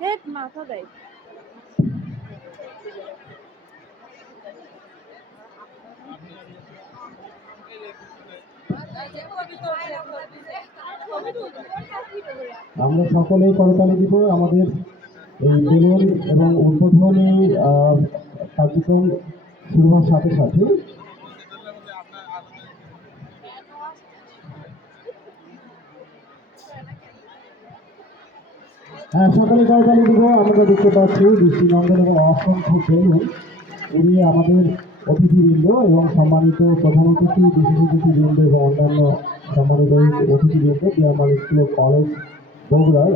Head মাথা দেয়। আমরা সকলেই করতালি দিব আমাদের এই বেলুন এবং উদ্বোধনী কার্যক্রম শুরু হওয়ার সাথে সাথে। হ্যাঁ, সকলে করতালি দিব। আমরা দেখতে পাচ্ছি দৃষ্টিনন্দন এবং অসংখ্য বেলুন উড়িয়ে আমাদের অতিথিবৃন্দ এবং সম্মানিত প্রধান অতিথি, বিশেষ অতিথিবৃন্দ এবং অন্যান্য সম্মানিত অতিথিবৃন্দ বিয়ার স্কুল কলেজ বগুড়ার